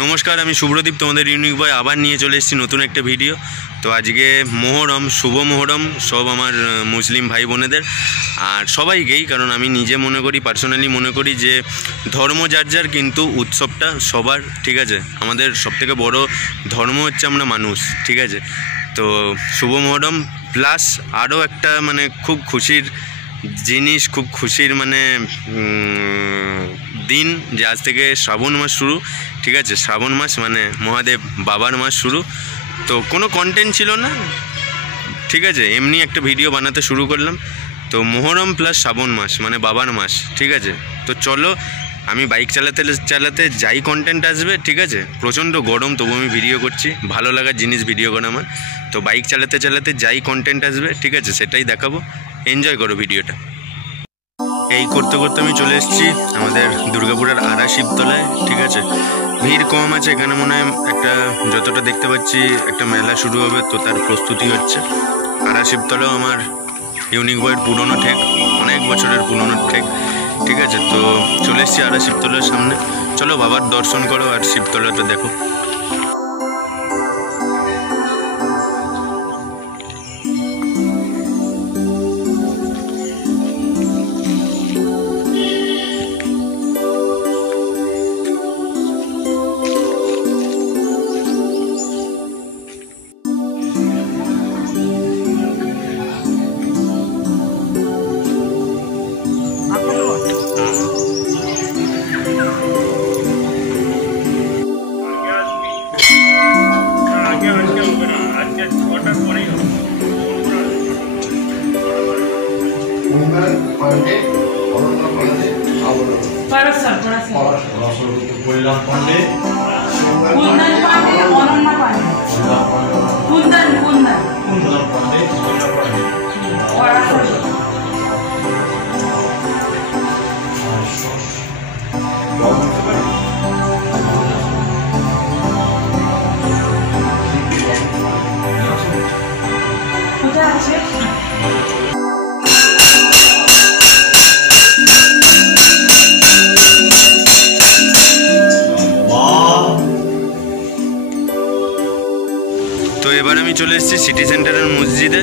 নমস্কার, আমি শুভ্রদীপ, তোমাদের ইউনিক বয় আবার নিয়ে চলে এসেছি নতুন একটা ভিডিও। তো আজকে মহরম, শুভ মহরম সব আমার মুসলিম ভাই বোনেদের আর সবাইকেই, কারণ আমি নিজে মনে করি, পার্সোনালি মনে করি যে ধর্ম যার যার, কিন্তু উৎসবটা সবার, ঠিক আছে। আমাদের সবথেকে বড় ধর্ম হচ্ছে আমরা মানুষ, ঠিক আছে। তো শুভ মহরম প্লাস আরও একটা মানে খুব খুশির জিনিস, খুব খুশির মানে দিন, যে আজ থেকে শ্রাবণ মাস শুরু, ঠিক আছে। শ্রাবণ মাস মানে মহাদেব বাবার মাস শুরু। তো কোনো কন্টেন্ট ছিল না, ঠিক আছে, এমনি একটা ভিডিও বানাতে শুরু করলাম। তো মহরম প্লাস শ্রাবণ মাস মানে বাবার মাস, ঠিক আছে। তো চলো, আমি বাইক চালাতে চালাতে যাই কন্টেন্ট আসবে, ঠিক আছে। প্রচণ্ড গরম, তবু আমি ভিডিও করছি, ভালো লাগার জিনিস ভিডিও করা আমার। তো বাইক চালাতে চালাতে যাই কন্টেন্ট আসবে, ঠিক আছে, সেটাই দেখাবো। এনজয় করো ভিডিওটা। এই করতে করতে আমি চলে এসেছি আমাদের দুর্গাপুরের আড়া শিবতলায়, ঠিক আছে। ভিড় কম আছে এখানে, মনে হয় একটা, যতটা দেখতে পাচ্ছি একটা মেলা শুরু হবে, তো তার প্রস্তুতি হচ্ছে। আড়া শিবতলাও আমার ইউনিক বয়ের পুরনো ঠেক, অনেক বছরের পুরনো ঠেক, ঠিক আছে। তো চলে এসেছি আড়া শিবতলার সামনে। চলো বাবার দর্শন করো আর শিবতলাটা দেখো। তো এবার আমি চলে এসেছি সিটি সেন্টারের মসজিদে,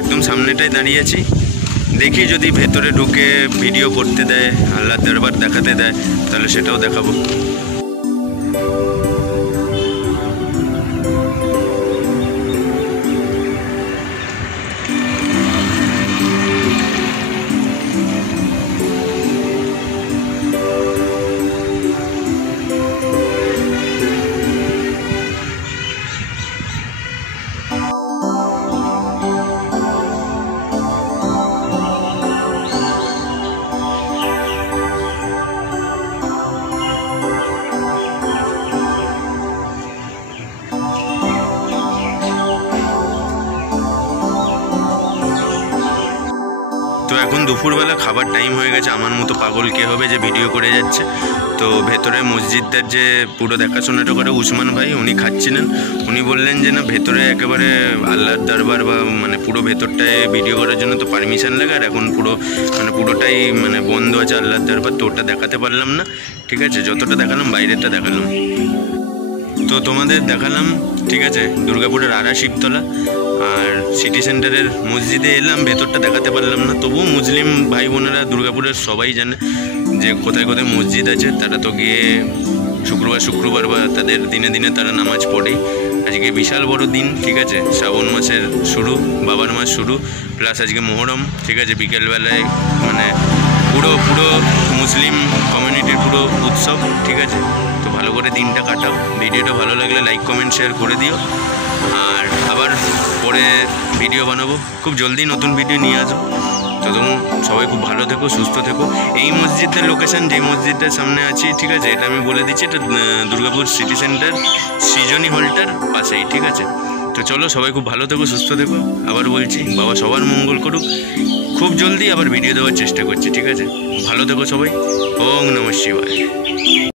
একদম সামনেটায় দাঁড়িয়ে আছি। দেখি যদি ভেতরে ঢুকে ভিডিও করতে দেয়, আল্লাহর দরবার দেখাতে দেয়, তাহলে সেটাও দেখাবো। তো এখন দুপুরবেলা খাবার টাইম হয়ে গেছে, আমার মতো পাগল কে হবে যে ভিডিও করে যাচ্ছে। তো ভেতরে মসজিদটার যে পুরো দেখাশোনাটা করে উসমান ভাই, উনি খাচ্ছিলেন। উনি বললেন যে না, ভেতরে একেবারে আল্লাহর দরবার বা মানে পুরো ভেতরটায় ভিডিও করার জন্য তো পারমিশন লাগে, আর এখন পুরো মানে পুরোটাই মানে বন্ধ আছে আল্লাহর দরবার, তো ওটা দেখাতে পারলাম না, ঠিক আছে। যতটা দেখালাম বাইরেটা দেখালাম। তো তোমাদের দেখালাম, ঠিক আছে, দুর্গাপুরের আড়া শিবতলা আর সিটি সেন্টারের মসজিদে এলাম, ভেতরটা দেখাতে পারলাম না। তবুও মুসলিম ভাই বোনেরা দুর্গাপুরের সবাই জানে যে কোথায় কোথায় মসজিদ আছে, তারা তো গিয়ে শুক্রবার বা তাদের দিনে দিনে তারা নামাজ পড়েই। আজকে বিশাল বড় দিন, ঠিক আছে, শ্রাবণ মাসের শুরু, বাবার মাস শুরু, প্লাস আজকে মহরম, ঠিক আছে। বিকেলবেলায় মানে পুরো মুসলিম কমিউনিটির পুরো উৎসব, ঠিক আছে। তো ভালো করে দিনটা কাটাও। ভিডিওটা ভালো লাগলে লাইক কমেন্ট শেয়ার করে দিও, আর আবার পরে ভিডিও বানাবো, খুব জলদি নতুন ভিডিও নিয়ে আসবো। ততক্ষণ সবাই খুব ভালো থেকো, সুস্থ থেকো। এই মসজিদের লোকেশান, যে মসজিদটার সামনে আছি, ঠিক আছে, এটা আমি বলে দিচ্ছি, এটা দুর্গাপুর সিটি সেন্টার সৃজনী হলটার পাশেই, ঠিক আছে। তো চলো, সবাই খুব ভালো থেকো, সুস্থ থেকো। আবার বলছি, বাবা সবার মঙ্গল করুক। খুব জলদি আবার ভিডিও দেওয়ার চেষ্টা করছি, ঠিক আছে। ভালো থেকো সবাই। ওম নমঃ শিবায়।